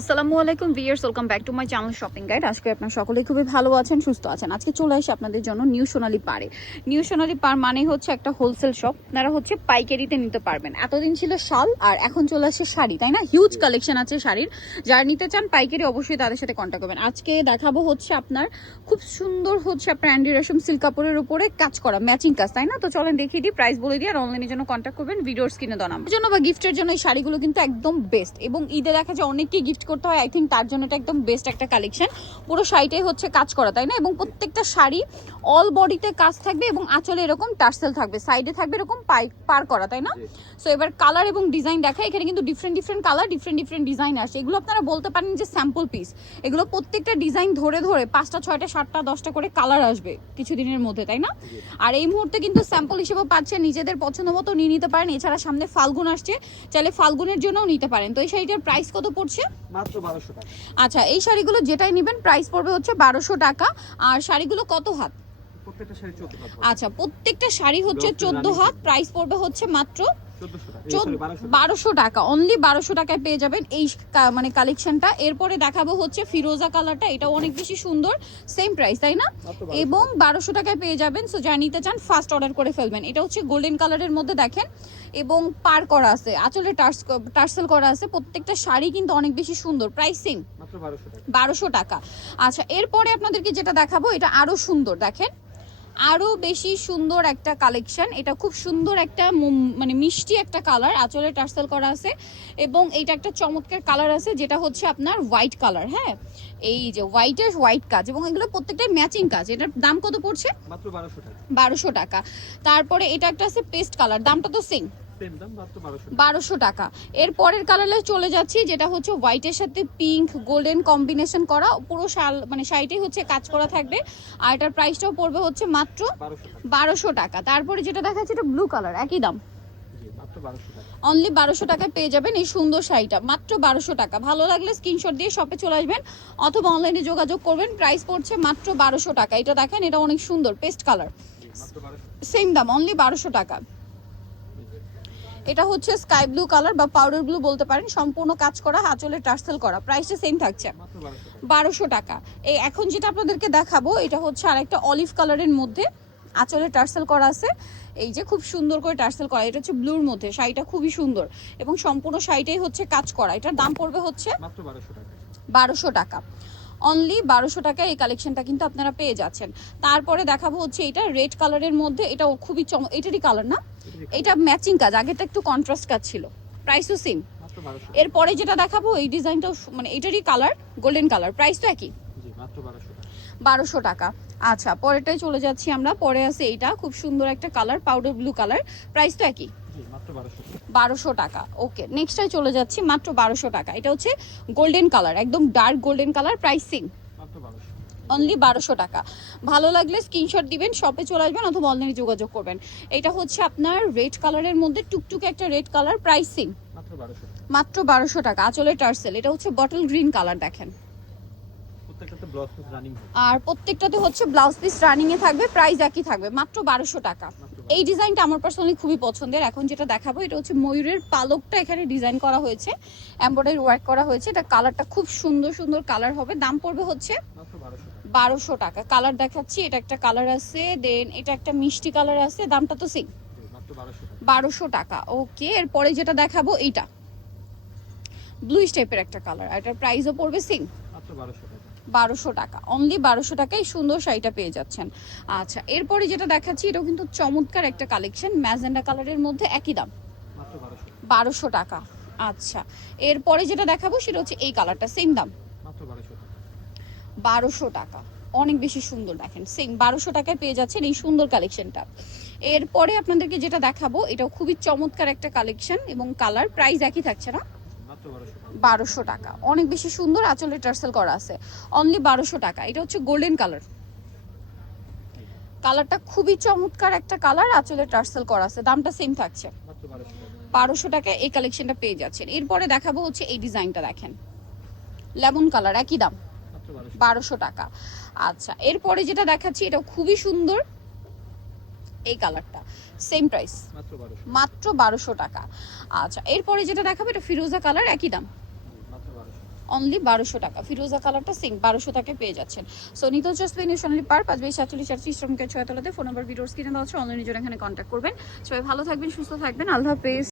আসসালামু আলাইকুম viewers, welcome back to my channel shopping guide. আজকে আপনারা সকলেই খুবই ভালো আছেন, সুস্থ আছেন। আজকে চলে আসি আপনাদের জন্য নিউ সোনালী পারে। নিউ সোনালী পার মানে হচ্ছে একটা হোলসেল শপ। আপনারা হচ্ছে পাইকারিতে নিতে পারবেন। এতদিন ছিল শাল আর এখন চলে আসে শাড়ি, তাই না? হিউজ কালেকশন আছে শাড়ির। যারা নিতে চান পাইকারি অবশ্যই তাদের সাথে কন্ট্যাক্ট করবেন। আজকে দেখাবো হচ্ছে আপনার খুব সুন্দর হচ্ছে আপনার অ্যান্ডি রেশম সিল্ক কাপড়ের উপরে কাজ করা ম্যাচিং কাজ, তাই না? তো চলেন দেখিয়ে দিই, প্রাইস বলে দিই, আর অনলাইনের জন্য কন্ট্যাক্ট করবেন ভিডিওর স্ক্রিনে দেওয়া নাম্বার জন্য বা গিফটের জন্য। এই শাড়িগুলো কিন্তু একদম বেস্ট, এবং ঈদে দেখা যায় অনেককেই গিফট করতে হয়। আই থিঙ্ক তার জন্য এটা একদম বেস্ট একটা কালেকশন। পুরো শাড়িটাই হচ্ছে কাজ করা, তাই না? এবং প্রত্যেকটা শাড়ি অল বডিতে কাজ থাকবে এবং আঁচলে এরকম টার্সেল থাকবে, সাইডে থাকবে এরকম পার করা, তাই না? সো এবার কালার এবং ডিজাইন দেখা, এখানে কিন্তু ডিফারেন্ট কালার, ডিফারেন্ট ডিজাইন আসে। এগুলো আপনারা বলতে পারেন যে স্যাম্পল পিস। এগুলো প্রত্যেকটা ডিজাইন ধরে 5টা 6টা 7টা 10টা করে কালার আসবে কিছুদিনের মধ্যে, তাই না? আর এই মুহূর্তে কিন্তু স্যাম্পল হিসেবে পাচ্ছেন, নিজেদের পছন্দ মতো নিয়ে নিতে পারেন। এছাড়া সামনে ফাল্গুন আসছে, চাইলে ফাল্গুনের জন্যও নিতে পারেন। তো এই শাড়িটার প্রাইস কত পড়ছে? মাত্র 1200 টাকা। আচ্ছা, এই শাড়িগুলো যেটাই নেবেন প্রাইস পড়বে হচ্ছে 1200 টাকা। আর শাড়িগুলো কত হাত? প্রত্যেকটা শাড়ি 14 হাত। আচ্ছা, প্রত্যেকটা শাড়ি হচ্ছে 14 হাত। প্রাইস পড়বে হচ্ছে মাত্র 1200 টাকা। অনলি 1200 টাকায় পেয়ে যাবেন এই মানে কালেকশনটা। এরপরে দেখাবো হচ্ছে ফিরোজা কালারটা, এটা অনেক বেশি সুন্দর, সেম প্রাইস, তাই না? এবং 1200 টাকায় পেয়ে যাবেন। সো যা নিতে চান ফার্স্ট অর্ডার করে ফেলবেন। এটা হচ্ছে গোল্ডেন কালারের মধ্যে দেখেন, এবং পার করা আছে, আঁচলে টার্সেল করা আছে। প্রত্যেকটা শাড়ি কিন্তু অনেক বেশি সুন্দর। প্রাইসিং মাত্র 1200 টাকা। 1200 টাকা। আচ্ছা, এরপরে আপনাদেরকে যেটা দেখাবো এটা আরো সুন্দর, দেখেন আরো বেশি সুন্দর একটা কালেকশন। এটা খুব সুন্দর একটা মানে মিষ্টি একটা কালার, আঁচলে টার্সেল করা আছে, এবং এইটা একটা চমৎকার কালার আছে যেটা হচ্ছে আপনার হোয়াইট কালার। হ্যাঁ, এই যে হোয়াইটের হোয়াইট কাজ, এবং এগুলো প্রত্যেকটাই ম্যাচিং কাজ। এটার দাম কত পড়ছে? মাত্র 1200 টাকা। 1200 টাকা। তারপরে এটা একটা আছে পেস্ট কালার, দামটা তো সেম, সেম দাম, মাত্র 1200 টাকা। এর পরের কালারে চলে যাচ্ছি, যেটা হচ্ছে হোয়াইটের সাথে পিঙ্ক গোল্ডেন কম্বিনেশন করা, পুরো শাল মানে শাড়িটাই হচ্ছে কাজ করা থাকবে। আর এটার প্রাইসটাও পড়বে হচ্ছে মাত্র 1200 টাকা। তারপরে যেটা দেখাচ্ছি এটা ব্লু কালার, একই দাম, মাত্র 1200 টাকা। অনলি 1200 টাকায় পেয়ে যাবেন এই সুন্দর শাড়িটা, মাত্র 1200 টাকা। ভালো লাগলে স্ক্রিনশট দিয়ে শপে চলে আসবেন অথবা অনলাইনে যোগাযোগ করবেন। প্রাইস পড়ছে মাত্র 1200 টাকা। এটা দেখেন, এটা অনেক সুন্দর পেস্ট কালার, মাত্র 1200। সেম দাম, অনলি 1200 টাকা। এটা হচ্ছে স্কাই ব্লু কালার বা পাউডার ব্লু বলতে পারেন, সম্পূর্ণ কাজ করা, আঁচলে টার্সেল করা। প্রাইসটা সেম থাকছে, মাত্র 1200 টাকা। 1200 টাকা। এই এখন যেটা আপনাদেরকে দেখাবো এটা হচ্ছে আরেকটা অলিভ কালারের মধ্যে আঁচলে টার্সেল করা আছে। এই যে খুব সুন্দর করে টার্সেল করা, এটা হচ্ছে ব্লুর মধ্যে। শাড়িটা খুবই সুন্দর এবং সম্পূর্ণ শাড়িটাই হচ্ছে কাজ করা। এটার দাম পড়বে হচ্ছে মাত্র 1200 টাকা। 1200 টাকা। অনলি 1200 টাকায় এই কালেকশনটা কিন্তু আপনারা পেয়ে যাচ্ছেন। তারপরে দেখাবো হচ্ছে এটা রেড কালারের মধ্যে, এটাও খুবই এটারই কালার না, এটা ম্যাচিং কাজ, আগেরটা একটু কন্ট্রাস্ট কাজ ছিল। প্রাইসও সেম। মাত্র 1200। এরপরে যেটা দেখাবো এই ডিজাইনটাও মানে এটারই কালার গোল্ডেন কালার, প্রাইস তো একই, জি মাত্র 1200 টাকা। 1200 টাকা। আচ্ছা, পরেরটাই চলে যাচ্ছি আমরা। পরে আছে এইটা খুব সুন্দর একটা colour, powder blue colour, price তো একই, জি মাত্র 1200 টাকা। 1200 টাকা। ওকে, নেক্সটটাই চলে যাচ্ছি, মাত্র 1200 টাকা। এটা হচ্ছে গোল্ডেন কালার, একদম ডার্ক গোল্ডেন কালার, প্রাইসিং মাত্র 1200। অনলি 1200 টাকা। ভালো লাগলে স্ক্রিনশট দিবেন, শপে চলে আসবেন অথবা অনলাইনে যোগাযোগ করবেন। এটা হচ্ছে আপনার রেড কালারের মধ্যে টুকটুকে একটা রেড কালার, প্রাইসিং মাত্র 1200 টাকা। মাত্র 1200 টাকা। আঁচলের টার্সেল, এটা হচ্ছে বটল গ্রিন কালার, দেখেন, প্রত্যেকটাতে ব্লাউজ পিস রানিং হবে। আর প্রত্যেকটাতে হচ্ছে ব্লাউজ পিস রানিং এ থাকবে। প্রাইস একই থাকবে, মাত্র 1200 টাকা। এই ডিজাইনটা আমার পার্সোনালি খুবই পছন্দের। এখন যেটা দেখাবো এটা হচ্ছে ময়ূরের পালকটা এখানে ডিজাইন করা হয়েছে, এমব্রয়ডারি ওয়ার্ক করা হয়েছে। এটা কালারটা খুব সুন্দর সুন্দর কালার হবে। দাম পড়বে হচ্ছে মাত্র 1200 টাকা। 1200 টাকা। কালার দেখাচ্ছি, এটা একটা কালার আছে, দেন এটা একটা মিষ্টি কালার আছে, দামটা তো সেম, জি মাত্র 1200 টাকা। 1200 টাকা। ওকে, এরপরে যেটা দেখাবো এইটা ব্লুইশ টাইপের একটা কালার, এটার প্রাইসও পড়বে সেম, মাত্র 1200 টাকা। 1200 টাকা। অনলি 1200 টাকায় সুন্দর শাড়িটা পেয়ে যাচ্ছেন। আচ্ছা, এরপরে যেটা দেখাচ্ছি এটাও কিন্তু চমৎকার একটা কালেকশন, ম্যাজেন্ডা কালারের মধ্যে, একই দাম, মাত্র 1200 টাকা। 1200 টাকা। আচ্ছা, এরপরে যেটা দেখাবো সেটা হচ্ছে এই কালারটা, সেম দাম, মাত্র 1200 টাকা। 1200 টাকা। অনেক বেশি সুন্দর, দেখেন সেম 1200 টাকায় পেয়ে যাচ্ছেন এই সুন্দর কালেকশনটা। এরপরে আপনাদেরকে যেটা দেখাবো এটাও খুবই চমৎকার একটা কালেকশন এবং কালার, প্রাইস একই থাকছে না, মাত্র 1200 টাকা। 1200 টাকা। অনেক বেশি সুন্দর, আঁচলে টার্সেল করা আছে, অনলি 1200 টাকা। এটা হচ্ছে গোল্ডেন কালার, কালারটা খুবই চমৎকার একটা কালার, আঁচলে টার্সেল করা আছে, দামটা সেম থাকছে, মাত্র 1200 টাকা। 1200 টাকায় এই কালেকশনটা পেয়ে যাচ্ছেন। এরপরে দেখাবো হচ্ছে এই ডিজাইনটা, দেখেন লেমন কালার, একই দাম, মাত্র 1200 টাকা। 1200 টাকা। আচ্ছা, এরপরে যেটা দেখাচ্ছি এটা খুবই সুন্দর, এই কালারটা সেম প্রাইস, মাত্র 1200 টাকা। মাত্র 1200 টাকা। আচ্ছা, এরপরে যেটা দেখাবো এটা ফিরোজা কালার, একই দাম, জি মাত্র 1200 টাকা। অনলি 1200 টাকা। ফিরোজা কালারটা সেম 1200 টাকায় পেয়ে যাচ্ছেন। সো নিতে হচ্ছে নিউ সোনালী পার 5/47 শ্রমিকের 6 তলাতে। ফোন নাম্বার ভিডিওস কিনে দেওয়া হচ্ছে, অনলাইনে জন্য এখানে কন্ট্যাক্ট করবেন। সবাই ভালো থাকবেন, সুস্থ থাকবেন, আল্লাহ হাফেজ।